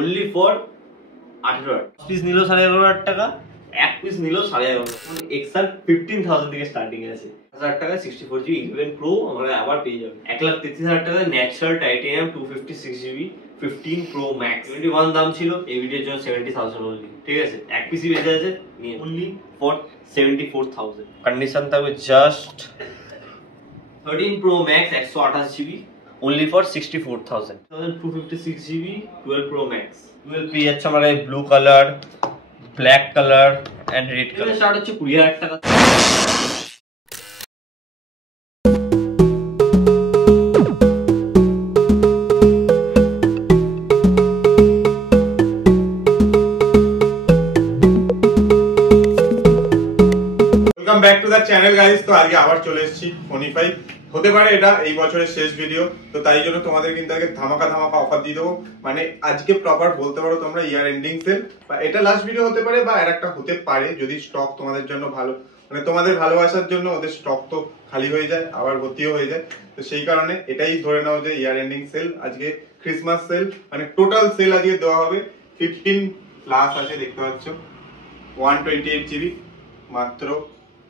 Only for 18,000 piece নিল 11,500 টাকা, এক পিস নিল 11,500 এক্সআর 15,000 থেকে স্টার্টিং আছে। 1000 টাকা 64GB 11 প্রো আমরা আবার পেয়ে যাবেন। 1,33,000 টাকা natural titanium 256GB 15 pro max 21 দাম ছিল, এই ভিডিওর জন্য 70,000 অনলি। ঠিক আছে, এক পিসই বেঁচে আছে, নিয়ে অনলি ফর 74,000। কন্ডিশন থাকবে just 13 pro max 128GB only for 64,000। 256GB 12 Pro Max 12 পেয়ে যাচ্ছে আমরা blue colour, black colour and red colour. Start হচ্ছে 20,000 টাকা। Welcome back to the channel guys. তো আজকে আবার চলে এসেছি ফোনিফাই। হতে পারে এটা এই বছরের শেষ ভিডিও, তো তাই জন্য তোমাদের কিন্তু আগে ধামাকা অফার দিয়ে দেবো। মানে আজকে প্রপার বলতে পারো তোমরা ইয়ার এন্ডিং সেল, বা এটা লাস্ট ভিডিও হতে পারে বা আর একটা হতে পারে যদি স্টক তোমাদের জন্য ভালো, মানে তোমাদের ভালোবাসার জন্য ওদের স্টক তো খালি হয়ে যায় আবার ভর্তিও হয়ে যায়। তো সেই কারণে এটাই ধরে নাও যে ইয়ার এন্ডিং সেল, আজকে ক্রিসমাস সেল, মানে টোটাল সেল আজকে দেওয়া হবে। 15 প্লাস আছে, দেখতে পাচ্ছ 128GB মাত্র,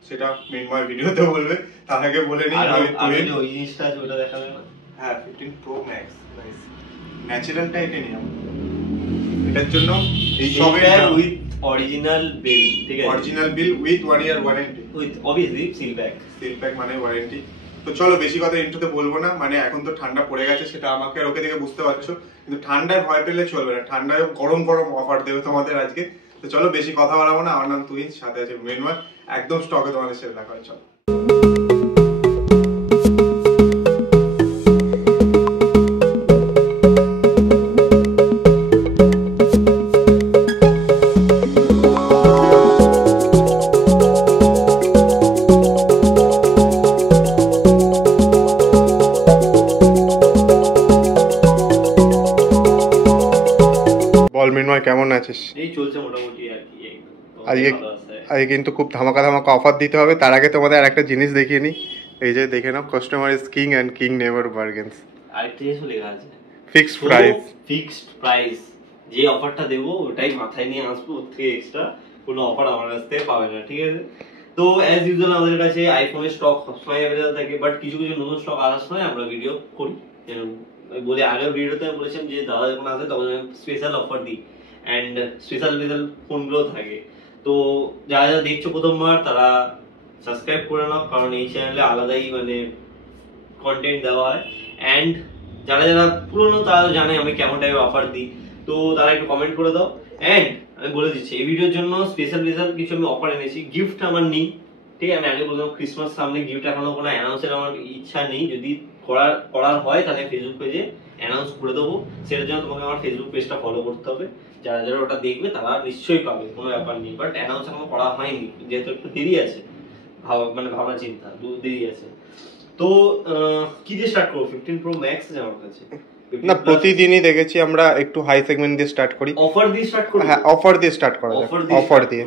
সেটা মিনময় ভিডিওতে বলবে, তার আগে বলে নিই আমি ওই জিনিসটা আছে ওটা দেখাবে না। হ্যাঁ 15 pro max guys, natural titanium, এটার জন্য এই সবে উইথ অরিজিনাল বিল। ঠিক আছে, original bill with 1 year warranty, with obviously seal pack মানে ওয়ারেন্টি। তো চলো বেশি কথা ইন্ট্রোতে বলবো না, মানে এখন তো ঠান্ডা পড়ে গেছে, সেটা আমাকে আর ওকে দেখে বুঝতে পারছো, কিন্তু ঠান্ডায় ভয় পেলে চলবে না, ঠান্ডায় গরম গরম অফার দেবে তোমাদের আজকে। তো চলো বেশি কথা বলাবো না, আমার নাম তুহিন, সাথে আছে মেনওয়ার, একদম স্টকে তোমাদের সাথে দেখা হয়। চলো কেমন আছিস? এই চলছে মোটামুটি আর কি। আজকে কিন্তু খুব ধামাকা অফার দিতে হবে। তার আগে তোমাদের আরেকটা জিনিস দেখিয়ে নি, এই যে দেখে নাও, customer is king and king never bargains. আরেকটা জিনিস লেখা আছে ফিক্সড প্রাইস। ফিক্সড প্রাইস, যে অফারটা দেবো ওটাই মাথায় নিয়ে আসবো, ওর থেকে এক্সট্রা কোনো অফার আমার কাছ থেকে পাবে না। ঠিক আছে, তো অ্যাজ ইউজুয়াল আমাদের কাছে আইফোনের স্টক সবসময় অ্যাভেলেবল থাকে, বাট কিছু কিছু নতুন স্টক আসার সময় আমরা ভিডিও করি। বলে আগের ভিডিওতে বলেছিলাম যে দাদা যখন আসে তখন আমি স্পেশাল অফার দিই অ্যান্ড স্পেশাল ফোনগুলো থাকে। তো যারা যারা দেখছো প্রথমবার তারা সাবস্ক্রাইব করে নাও, কারণ এই চ্যানেলে আলাদাই মানে কন্টেন্ট দেওয়া হয়। অ্যান্ড যারা যারা পুরনো তারা জানে আমি কেমন টাইপের অফার দিই, তো তারা একটু কমেন্ট করে দাও। অ্যান্ড আমি বলে দিচ্ছি এই ভিডিওর জন্য স্পেশাল কিছু আমি অফার এনেছি। গিফট আমার নেই, ঠিক আছে, আমি আগে বললাম ক্রিসমাস সামনে, গিফট এখনো কোনো অ্যানাউন্সের আমার ইচ্ছা নেই। যদি করার হয় তাহলে ফেসবুক পেজে অ্যানাউন্স করে দেবো, সেটার জন্য তোমাকে আমার ফেসবুক পেজটা ফলো করতে হবে। যারা যারা ওটা দেখবে তারা নিশ্চয়ই পাবে, কোনো ব্যাপার নেই, বাট অ্যানাউন্স এখনো করা হয়নি যেহেতু একটু দেরি আছে, মানে ভাবনা চিন্তা দেরি আছে। তো কি দিয়ে স্টার্ট করবো? 15 প্রো ম্যাক্স আছে আমার কাছে না, প্রতিদিনই দেখেছি আমরা একটু হাই সেগমেন্ট দিয়ে স্টার্ট করি। অফার দিয়ে স্টার্ট করি? হ্যাঁ অফার দিয়ে স্টার্ট করা যায়, অফার দিয়ে।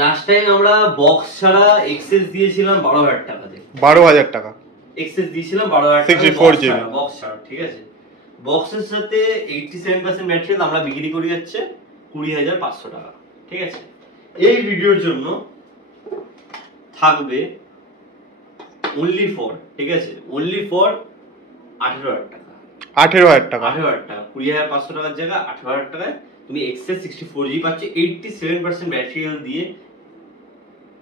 লাস্ট টাইম আমরা বক্স ছাড়া এক্সেস দিয়েছিলাম 12,000 টাকাতে। 12,000 টাকা এক্সেস দিয়েছিলাম 12,000 টাকা 64GB বক্স ছাড়া। ঠিক আছে, বক্সের সাথে 87% ম্যাটেরিয়াল আমরা বিক্রি করি যাচ্ছে 20,500 টাকা। ঠিক আছে, এই ভিডিওর জন্য থাকবে অনলি ফর, ঠিক আছে, অনলি ফর 18,000 টাকা। 18,000 টাকা 20,500 টাকার জায়গায় 18,000 টাকায় তুমি এক্সেস 64GB পাচ্ছ 87% ম্যাটেরিয়াল দিয়ে,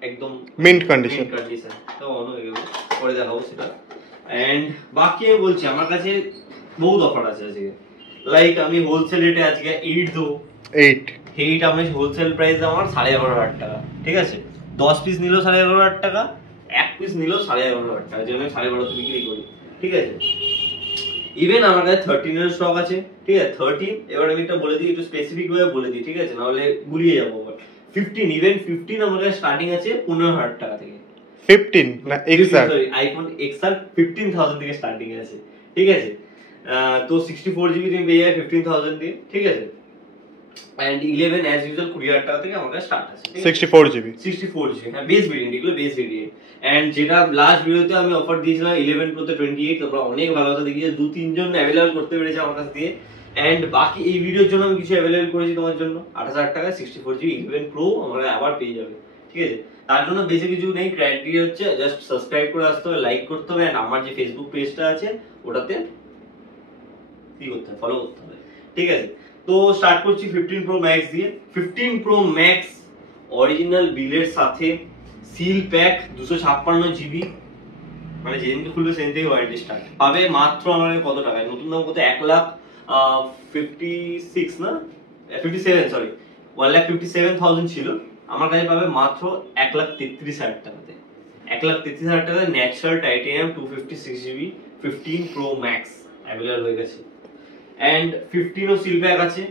একদম মিন্ট কন্ডিশন। তো অন হয়ে গেল, পরে দেখাবো সেটা। এন্ড বাকি আমি বলছি আমার কাছে বহুত অফার আছে আজকে। লাইক আমি হোলসেল রেটে আজকে 8 দেবো। 8 আমি হোলসেল প্রাইস আমার 11,500 টাকা। ঠিক আছে, 10 পিস নিলেও 11,500 টাকা, এক পিস নিলেও 11,500 টাকা, যেন আমি 12,500 বিক্রি করি। ঠিক আছে, ইভেন আমার কাছে 13 এর স্টক আছে। ঠিক আছে, 13 এবার আমি একটা বলে দিই, একটু স্পেসিফিক ভাবে বলে দিই, ঠিক আছে, নাহলে গুলিয়ে যাবো। 15 ইভেন 15 আমার কাছে স্টার্টিং আছে 15,000 টাকা থেকে। 15 না এক্সআর, সরি আইফোন এক্সআর 15,000 থেকে স্টার্টিং আছে। ঠিক আছে, তো 64GB তুমি পেয়ে যাবে 15,000 দিয়ে। ঠিক আছে, এন্ড 11 অ্যাজ ইউজুয়াল 20,000 টাকা থেকে আমার কাছে স্টার্ট আছে। 64GB হ্যাঁ বেস ভেরিয়েন্ট, এগুলো বেস ভেরিয়েন্ট। এন্ড যেটা লাস্ট ভিডিওতে আমি অফার দিয়েছিলাম 11 প্রো তে 28, তোমরা অনেক ভালো কথা দেখিয়েছো, 2-3 জন অ্যাভেলেবল করতে পেরেছে আমার কাছ দিয়ে। এন্ড বাকি এই ভিডিওর জন্য আমি কিছু অ্যাভেলেবল করেছি তোমার জন্য 8000 টাকা 64GB 11 Pro আমরা আবার পেয়ে যাবে, ঠিক আছে? তার জন্য বেশি কিছু নেই, ক্রাইটেরিয়া হচ্ছে জাস্ট সাবস্ক্রাইব করে আসতে হবে, লাইক করতে হবে, এন্ড আমার যে ফেসবুক পেজটা আছে ওটাতে কি করতে হবে, ফলো করতে হবে, ঠিক আছে? তো স্টার্ট করছি 15 Pro Max দিয়ে। 15 Pro Max অরিজিনাল বিলের সাথে সিল প্যাক 256GB, মানে যেদিনকে খুলবে সেদিন থেকে ওয়ারেন্টি স্টার্ট পাবে মাত্র আমাদের কত টাকায়, নতুন দাম কত 1,56 না 57 সরি 1,57,000 ছিল, আমার কাছে পাবে মাত্র 1,33,000 টাকাতে। 1,33,000 টাকায় natural titanium 256GB 15 Pro Max available হয়ে গেছে। এন্ড 15 ও সিল প্যাক আছে,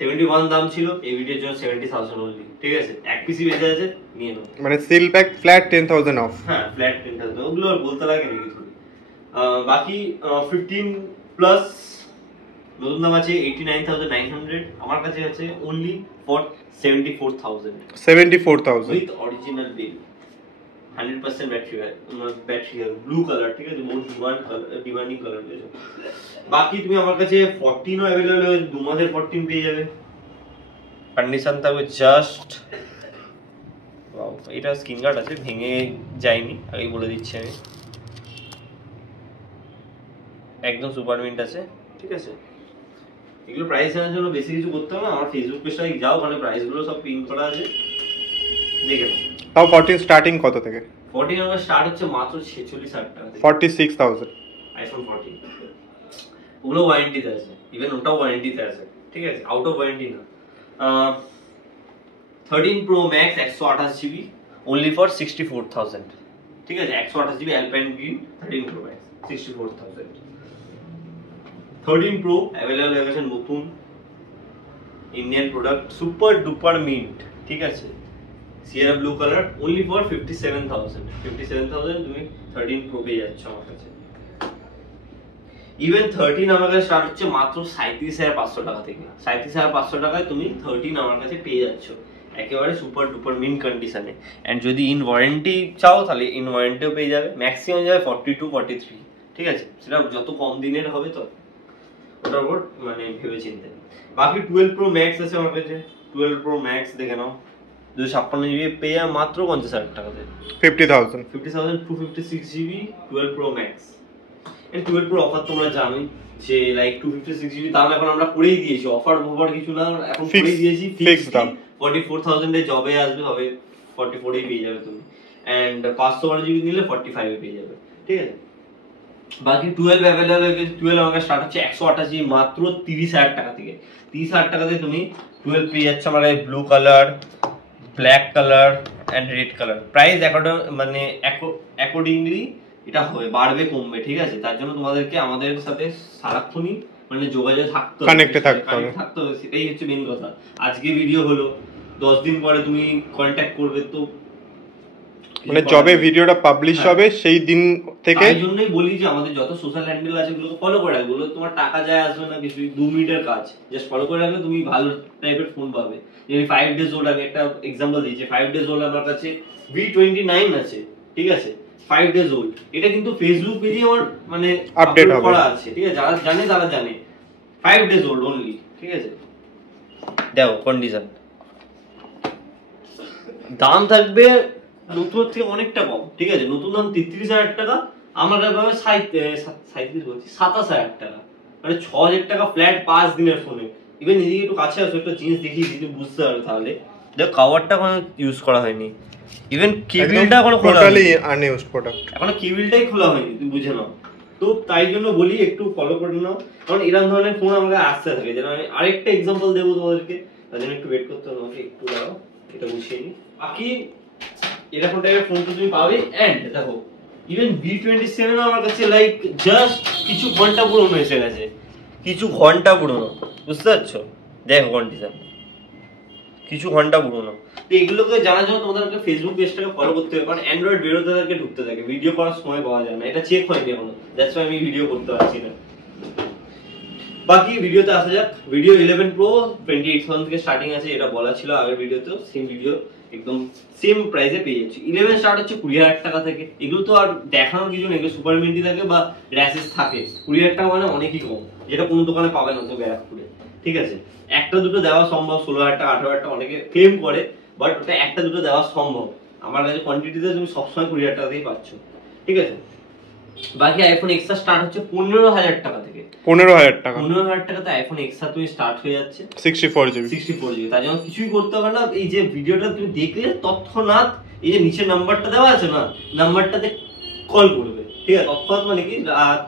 71 দাম ছিল, এই ভিডিওর জন্য 70,000 অনলি, ঠিক আছে? এক পিসি বেঁচে আছে, নিয়ে নাও। মানে সিল প্যাক ফ্ল্যাট 10,000 অফ। হ্যাঁ ফ্ল্যাট 10,000, ওগুলো আর বলতে লাগে নাকি থোড়ি। বাকি 15 প্লাস নতুন দাম আছে 89,900, আমার কাছে আছে only for 74,000 with original bill, 100% battery blue colour, ঠিক আছে? মোর ডিমান্ডিং কালার। বাকি তুমি আমার কাছে 14 ও अवेलेबल है, 2 মাসের 14 পেয়ে যাবে, কন্ডিশন থাকবে জাস্ট ওয়াও। এটা স্ক্রিন গার্ড আছে, ভেঙে যায়নি, আগে বলে দিচ্ছি আমি, একদম সুপার মিন্ট আছে, ঠিক আছে? এগুলো প্রাইস জানার জন্য বেশি কিছু করতে হবে না, আমার ফেসবুক পেজটায় যাও, ওখানে প্রাইস গুলো সব পিন করা আছে, দেখে নাও। তাও 14 স্টার্টিং কত থেকে? 14 আমার স্টার্ট হচ্ছে মাত্র 46,000 টাকা থেকে, 46,000 আইফোন 14। ওগুলো ওয়ারেন্টিতে আছে, ইভেন ওটাও ওয়ারেন্টিতে আছে, ঠিক আছে? আউট অফ ওয়ারেন্টি না। 13 Pro Max 128GB only for 64,000, ঠিক আছে? 128GB Alpine Green 13 Pro Max 64,000। 13 Pro available হয়ে গেছে, নতুন Indian product, super duper mint, ঠিক আছে? Sierra blue colour only for 57,000 তুমি 13 Pro পেয়ে যাচ্ছ আমার কাছে। ইভেন 13 আমার কাছে স্টার্ট হচ্ছে মাত্র 37,500 টাকা থেকে, 37,500 টাকায় তুমি 13 আমার কাছে পেয়ে যাচ্ছ একেবারে সুপার ডুপার মিন কন্ডিশনে। এন্ড যদি ইন ওয়ারেন্টি চাও তাহলে ইন ওয়ারেন্টিও পেয়ে যাবে, ম্যাক্সিমাম যাবে 42-43, ঠিক আছে? সেটা যত কম দিনের হবে তো ওটার উপর মানে ভেবে চিন্তে। বাকি 12 Pro Max আছে আমার কাছে, 12 Pro Max দেখে নাও, 256GB পেয়ে যাবে মাত্র 50,000 টাকাতে, 50,000 256GB 12 Pro Max। এই 12 Pro অফার তোমরা জানোই যে লাইক 256GB দাম এখন আমরা করেই দিয়েছি, অফার কিছু না, এখন করেই দিয়েছি ফিক্সড দাম। 44,000 এ জবে আসবে, হবে 44 এ পেয়ে যাবে তুমি, এন্ড 512GB নিলে 45 এ পেয়ে যাবে, ঠিক আছে? বাকি 12 अवेलेबल হয়ে গেছে, 12 আমার স্টার্ট হচ্ছে 128GB মাত্র 30,000 টাকা থেকে। 30,000 টাকাতে তুমি 12 পেয়ে যাচ্ছ আমার blue colour, black colour and red colour. Price মানে অ্যাকর্ডিংলি এটা হবে, বাড়বে কমবে, ঠিক আছে? তার জন্য তোমাদেরকে আমাদের সাথে সারাক্ষণই মানে যোগাযোগ থাকতে হবে, কানেক্টে থাকতে হবে, সেটাই হচ্ছে মেইন কথা। আজকে ভিডিও হলো, 10 দিন পরে তুমি কন্টাক্ট করবে, তো মানে যবে ভিডিওটা পাবলিশ হবে সেই দিন থেকে। এই জন্যই বলি যে আমাদের যত সোশ্যাল হ্যান্ডেল আছে ওগুলোকে ফলো করে রাখবে, ওগুলো তোমার টাকা যায় আসবে না কিছু, 2 মিনিটের কাজ, জাস্ট ফলো করে রাখলে তুমি ভালো টাইপের ফোন পাবে। যেমন 5 ডেজ ওল্ড, আমি একটা এক্সাম্পল দিয়েছি, 5 ডেজ ওল্ড আমার কাছে V29 আছে, ঠিক আছে? 5 ডেজ ওল্ড, এটা কিন্তু ফেসবুক পেজে আমার মানে আপডেট করা আছে, ঠিক আছে? যারা জানে তারা জানে, 5 ডেজ ওল্ড অনলি, ঠিক আছে? দেখো কন্ডিশন, দাম থাকবে নতুন থেকে অনেকটা কম, ঠিক আছে? নতুন দাম 33,000 টাকা, আমার কাছে পাবে 27,000 টাকা, মানে 6,000 টাকা ফ্ল্যাট 5 দিনের ফোনে। ইভেন এদিকে একটু কাছে আসো, একটা জিনিস দেখিয়ে দিতে বুঝতে পারবে তাহলে। দেখো কভারটা কোনো ইউজ করা হয়নি, ইভেন কেবিলটা এখনো খোলা হয়নি, টোটালি আনইউজড প্রোডাক্ট, এখনো কেবিলটাই খোলা হয়নি, তুমি বুঝে নাও। তো তাই জন্য বলি একটু ফলো করে নাও, কারণ এরকম ধরনের ফোন আমাকে আসতে থাকে। যেন আমি আরেকটা এক্সাম্পল দেবো তোমাদেরকে, তার জন্য একটু ওয়েট করতে হবে আমাকে, একটু দাঁড়াও, এটা বুঝিয়ে নিই। বাকি এরকম টাইপের ফোন তো তুমি পাবে। এন্ড দেখো ইভেন V27 আমার কাছে লাইক জাস্ট কিছু ঘন্টা পুরনো এসে গেছে, কিছু ঘন্টা পুরনো, বুঝতে পারছো? দেখো কন্ডিশন কিছু ঘন্টা পুরনো। তো এগুলোকে জানার জন্য তোমাদেরকে ফেসবুক পেজটাকে ফলো করতে হবে, কারণ অ্যান্ড্রয়েড বেরোতে থাকে ঢুকতে থাকে, ভিডিও করার সময় পাওয়া যায় না, এটা চেক হয়নি এখনো, দ্যাটস ওয়াই আমি ভিডিও করতে পারছি না। বাকি ভিডিওতে আসা যাক। ভিডিও 11 Pro 28,000 থেকে স্টার্টিং আছে, এটা বলা ছিল আগের ভিডিওতেও, সেম ভিডিও একদম সেম প্রাইসে পেয়ে যাচ্ছি। 11 স্টার্ট হচ্ছে 20,000 টাকা থেকে। এগুলো তো আর দেখানোর কিছু নেই, সুপার মিন্টি থাকে বা র্যাশেস থাকে, 20,000 টাকা মানে অনেকই কম। যেটা কোনো দোকানে পাবে না তো ব্যারাকপুরে, ঠিক আছে। একটা দুটো দেওয়া সম্ভব, 16,000 টাকা 18,000 টাকা অনেকে ক্লেম করে, বাট ওটা একটা দুটো দেওয়া সম্ভব। আমার কাছে কোয়ান্টিটিতে তুমি সবসময় 20,000 টাকাতেই পাচ্ছ, ঠিক আছে। বাকি আইফোন এক্সট্রা স্টার্ট হচ্ছে 15,000 টাকা থেকে। 15,000 টাকা, 15,000 টাকাতে আইফোন এক্সট্রা তুমি স্টার্ট হয়ে যাচ্ছে 64GB। তার জন্য কিছুই করতে হবে না। এই যে ভিডিওটা তুমি দেখলে তৎক্ষণাৎ এই যে নিচে নাম্বারটা দেওয়া আছে না, নাম্বারটাতে কল করবে, ঠিক আছে। তৎক্ষণাৎ মানে কি রাত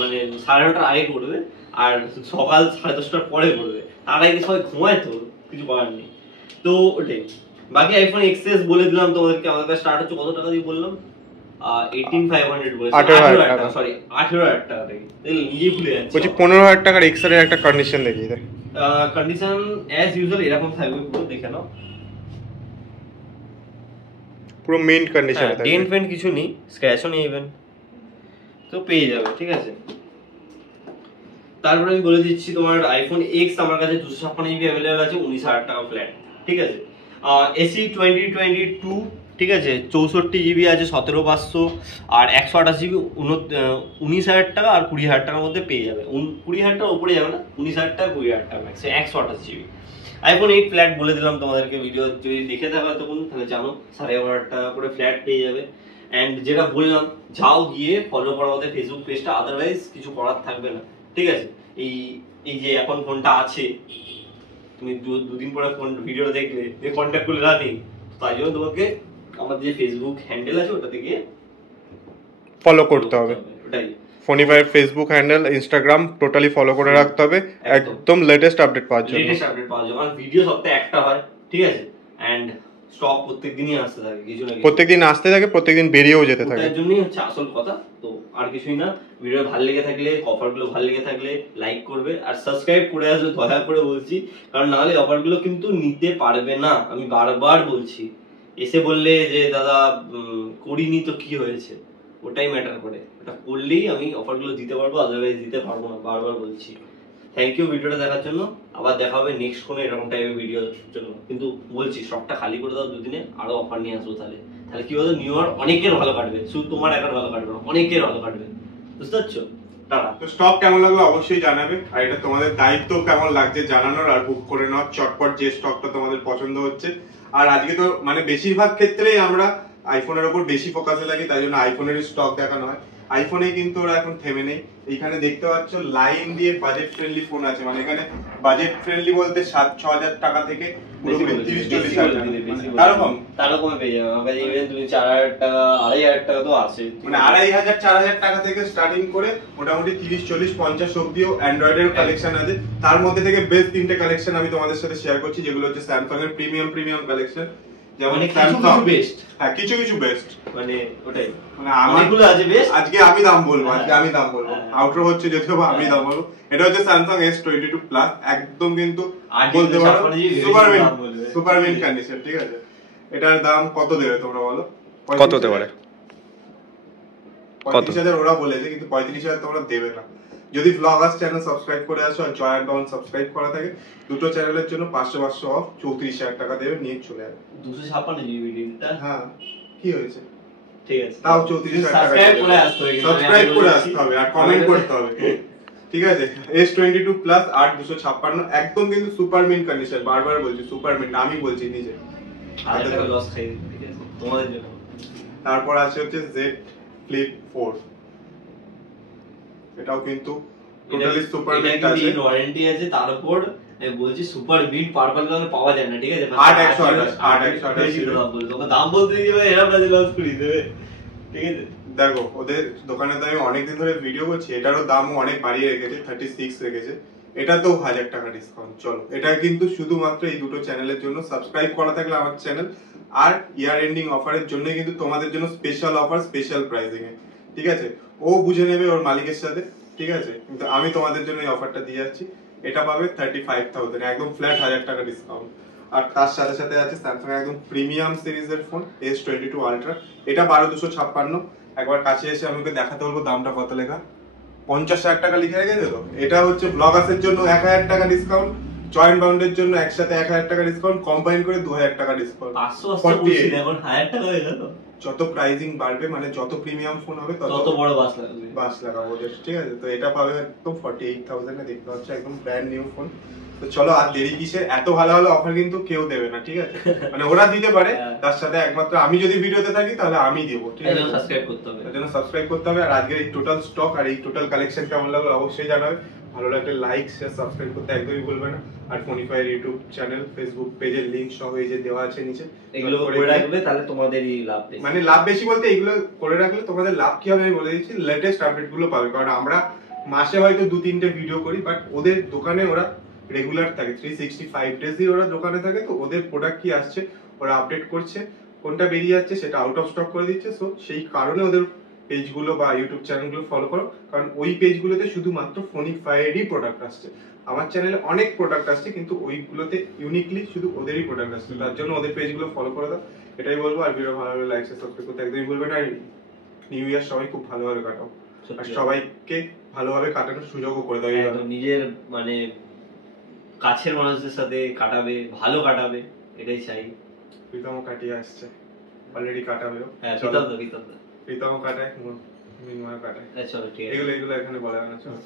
মানে 9:30টার আগে করবে, আর সকাল 10:30টার পরে করবে। তার আগে সবাই ঘুমায় তো, কিছু করার নেই। তো ওটাই। বাকি আইফোন এক্সএস বলে দিলাম তোমাদেরকে, আমাদের স্টার্ট হচ্ছে কত টাকা দিয়ে বললাম, 18,500 বলেছি, 18,000 টাকা, সরি 18,000 টাকা থেকে নিজে ভুলে যাচ্ছি। বলছি 15,000 টাকার এক্সের একটা কন্ডিশন দেখিয়ে দে। কন্ডিশন অ্যাজ ইউজুয়াল এরকম থাকবে, পুরো দেখে নাও, পুরো মেইন কন্ডিশনে থাকবে, ডেন্ট ফেন্ট কিছু নেই, স্ক্র্যাচও নেই ইভেন, তো পেয়ে যাবে, ঠিক আছে। তারপরে আমি বলে দিচ্ছি তোমার আইফোন এক্স আমার কাছে 256GB অ্যাভেলেবল আছে, 19,000 টাকা ফ্ল্যাট, ঠিক আছে। এসি 2022, ঠিক আছে, 64GB আছে 17,500, আর 128GB 19,000 টাকা, আর 20,000 টাকার মধ্যে পেয়ে যাবে। 20,000 টাকার উপরে যাবে না, 19,000 টাকা 20,000 টাকা ম্যাক্স, 128GB। আইফোন 8 ফ্ল্যাট বলে দিলাম তোমাদেরকে, ভিডিও যদি দেখে থাকো তখন তাহলে জানো 11,500 টাকা করে ফ্ল্যাট পেয়ে যাবে। অ্যান্ড যেটা বললাম, যাও গিয়ে ফলো করো আমাদের ফেসবুক পেজটা, আদারওয়াইজ কিছু করার থাকবে না, ঠিক আছে। এই যে এখন ফোনটা আছে, তুমি দুদিন পরে ফোন ভিডিও দেখলে কন্ট্যাক্ট করলে রানি, তাই জন্য তোমাকে আমাদের যে ফেসবুক হ্যান্ডেল আছে ওটাতে গিয়ে ফলো করতে হবে। ওটাই, ফোনিফাইয়ের Facebook handle, Instagram totally follow করে রাখতে হবে, একদম লেটেস্ট আপডেট পাওয়ার জন্য। কারণ ভিডিও সপ্তাহে একটা হয়, ঠিক আছে। এন্ড স্টক প্রত্যেকদিনই আসতে থাকে, কিছু না প্রত্যেকদিন আসতে থাকে, প্রত্যেকদিন বেরিয়েও যেতে থাকে, তার জন্যই হচ্ছে আসল কথা। তো আর কিছুই না, ভিডিও ভালো লেগে থাকলে, অফারগুলো ভালো লেগে থাকলে লাইক করবে, আর সাবস্ক্রাইব করে আসবে, দয়া করে বলছি, কারণ নাহলে অফারগুলো কিন্তু নিতে পারবে না। আমি বারবার বলছি, এসে বললে যে দাদা করিনি তো কি হয়েছে, ওটাই ম্যাটার করে, ওটা করলেই আমি অফারগুলো দিতে পারবো, আদারওয়াইজ দিতে পারবো না, বারবার বলছি। থ্যাংক ইউ ভিডিওটা দেখার জন্য, আবার দেখা হবে নেক্সট কোনো এরকম টাইপের ভিডিওর জন্য। কিন্তু বলছি স্টকটা খালি করে দাও দুদিনে, আরো অফার নিয়ে আসবো, তাহলে কি বলতো, নিউ ইয়ার অনেকের ভালো কাটবে, শুধু তোমার একার ভালো কাটবে না, অনেকের ভালো কাটবে, বুঝতে পারছো। টাটা। তো স্টক কেমন লাগলো অবশ্যই জানাবে, আর এটা তোমাদের দায়িত্ব কেমন লাগছে জানানোর, আর বুক করে নেওয়ার চটপট যে স্টকটা তোমাদের পছন্দ হচ্ছে। আর আজকে তো মানে বেশিরভাগ ক্ষেত্রেই আমরা আইফোনের উপর বেশি ফোকাসে থাকি, তাই জন্য আইফোনের স্টক দেখানো হয়। আইফোনে কিন্তু ওরা এখন থেমে নেই, এখানে দেখতে পাচ্ছ লাইন দিয়ে বাজেট ফ্রেন্ডলি ফোন আছে, মানে এখানে বাজেট ফ্রেন্ডলি বলতে 7-6 হাজার টাকা থেকে 30-40 হাজার তারও কমে পেয়ে যাবে আমার কাছে। ইভেন তুমি 4,000 টাকা 2,500 টাকা তো আছে, মানে 2,500-4,000 টাকা থেকে স্টার্টিং করে মোটামুটি 30-40-50 অব্দিও অ্যান্ড্রয়েডের কালেকশন আছে। তার মধ্যে থেকে বেস্ট 3টে কালেকশন আমি তোমাদের সাথে শেয়ার করছি, যেগুলো হচ্ছে স্যামসাং এর প্রিমিয়াম কালেকশন, যেমন স্যামসাং বেস্ট, হ্যাঁ কিছু বেস্ট, মানে ওটাই, মানে অনেকগুলো আছে বেস্ট। আজকে আমি দাম বলবো, আউটরো হচ্ছে যদিও আমি দাম বলবো। এটা হচ্ছে স্যামসাং S22 প্লাস, একদম কিন্তু বলতে পারো সুপার মিন্ট কন্ডিশন, ঠিক আছে। এটার দাম কত দেবে তোমরা বলো? কত হতে পারে? 35,000 ওরা বলেছে, কিন্তু 35,000 তোমরা দেবে না। যদি ব্লগার্স চ্যানেল সাবস্ক্রাইব করে আসো আর জয় অ্যান্ড সাবস্ক্রাইব করা থাকে, দুটো চ্যানেলের জন্য 500 অফ, 34,000 টাকা দেবে, নিয়ে চলে যাবে। 256 জিবি, হ্যাঁ কি হয়েছে, ঠিক আছে, তাও 34,000 টাকা সাবস্ক্রাইব করে আসতে হবে আর কমেন্ট করতে হবে, ঠিক আছে। S22 প্লাস 8,256, একদম কিন্তু সুপার মিন্ট কন্ডিশন, বারবার বলছি সুপার মিন্ট, আমি বলছি নিজে, লস খাই, ঠিক আছে, তোমাদের জন্য। তারপর আছে হচ্ছে Z Flip 4, এটাও কিন্তু টোটালি সুপার মিন্ট আছে, ওয়ারেন্টি আছে, তার উপর বলছি সুপার মিন্ট পার্পল কালার পাওয়া যায় না, ঠিক আছে। 8,128 দাম বলতে গিয়ে এরা লস করে দেবে, ঠিক আছে। দেখো ওদের দোকানে তো আমি অনেকদিন ধরে ভিডিও করছি, এটারও দামও অনেক বাড়িয়ে রেখেছে, 36 রেখেছে, এটাতেও 1,000 টাকা ডিসকাউন্ট। চলো, এটা কিন্তু শুধুমাত্র এই দুটো চ্যানেলের জন্য, সাবস্ক্রাইব করা থাকলে আমার চ্যানেল, আর ইয়ার এন্ডিং অফারের জন্য কিন্তু তোমাদের জন্য স্পেশাল অফার, স্পেশাল প্রাইসিং এ, ঠিক আছে। ও বুঝে নেবে ওর মালিকের সাথে, ঠিক আছে, কিন্তু আমি তোমাদের জন্য এই অফারটা দিয়ে যাচ্ছি। এটা পাবে 35,000, একদম ফ্ল্যাট 1,000 টাকা ডিসকাউন্ট। আর তার সাথে সাথে আছে স্যামসাং একদম প্রিমিয়াম সিরিজের ফোন S22 আলট্রা, এটা 12,256। একবার কাছে এসে আমাকে দেখাতে বলবো দামটা কত লেখা, 50,000 টাকা লিখে রেখেছে তো। এটা হচ্ছে ব্লগার্সের জন্য 1,000 টাকা ডিসকাউন্ট, জয়েন্ট বাউন্ডের জন্য একসাথে 1,000 টাকা ডিসকাউন্ট, কম্বাইন করে 2,000 টাকা ডিসকাউন্ট, 48 এখন 1,000 টাকা হয়ে গেল। যত প্রাইসিং বাড়বে মানে যত প্রিমিয়াম ফোন হবে তত বড় বাস লাগাবো ওদের, ঠিক আছে? তো এটা পাবে একদম 48,000 এ, দেখতে পাচ্ছ একদম ব্র্যান্ড নিউ ফোন। তো চলো আর দেরি কিসের, এত ভালো ভালো অফার কিন্তু কেউ দেবে না, ঠিক আছে? মানে ওরা দিতে পারে, তার সাথে একমাত্র আমি যদি ভিডিওতে থাকি তাহলে আমি দেবো, ঠিক আছে? সাবস্ক্রাইব করতে হবে, এর জন্য সাবস্ক্রাইব করতে হবে। আর আজকের এই টোটাল স্টক আর এই টোটাল কালেকশন কেমন লাগলো অবশ্যই জানাবে। ভালো লাগলে লাইক শেয়ার সাবস্ক্রাইব করতে একদমই ভুলবে না। আর ফোনিফাই ইউটিউব চ্যানেল, ফেসবুক পেজের লিংক সব এই যে দেওয়া আছে নিচে, এগুলো করে রাখবে, তাহলে তোমাদেরই লাভ বেশি। মানে লাভ বেশি বলতে এগুলো করে রাখলে তোমাদের লাভ কি হবে আমি বলে দিচ্ছি, লেটেস্ট আপডেট গুলো পাবে। কারণ আমরা মাসে হয়তো 2-3টে ভিডিও করি, বাট ওদের দোকানে ওরা রেগুলার থাকে, 365 ডেজই ওরা দোকানে থাকে। তো ওদের প্রোডাক্ট কি আসছে ওরা আপডেট করছে, কোনটা বেরিয়ে যাচ্ছে সেটা আউট অফ স্টক করে দিচ্ছে। সো সেই কারণে ওদের পেজগুলো বা ইউটিউব চ্যানেলগুলো ফলো করো, কারণ ওই পেজগুলোতে শুধুমাত্র ফোনিফাইয়েরই প্রোডাক্ট আসছে। আমার চ্যানেলে অনেক প্রোডাক্ট আসছে, কিন্তু ওইগুলোতে ইউনিকলি শুধু ওদেরই প্রোডাক্ট আসছে। তার জন্য ওদের পেজগুলো ফলো করে দাও, এটাই বলবো। আর ভিডিও ভালো লাগলে লাইক সাবস্ক্রাইব করতে একদমই ভুলবে না। আর নিউ ইয়ার সবাই খুব ভালোভাবে কাটাও, আর সবাইকে ভালোভাবে কাটানোর সুযোগও করে দাও। একদম নিজের মানে কাছের মানুষদের সাথে কাটাবে, ভালো কাটাবে, এটাই চাই। প্রীতম কাটিয়ে আসছে, অলরেডি কাটাবেও। হ্যাঁ, প্রীতম কাটায়, মিনময় কাটায়। চলো ঠিক আছে, এগুলো এখানে বলা হয় না। চলো।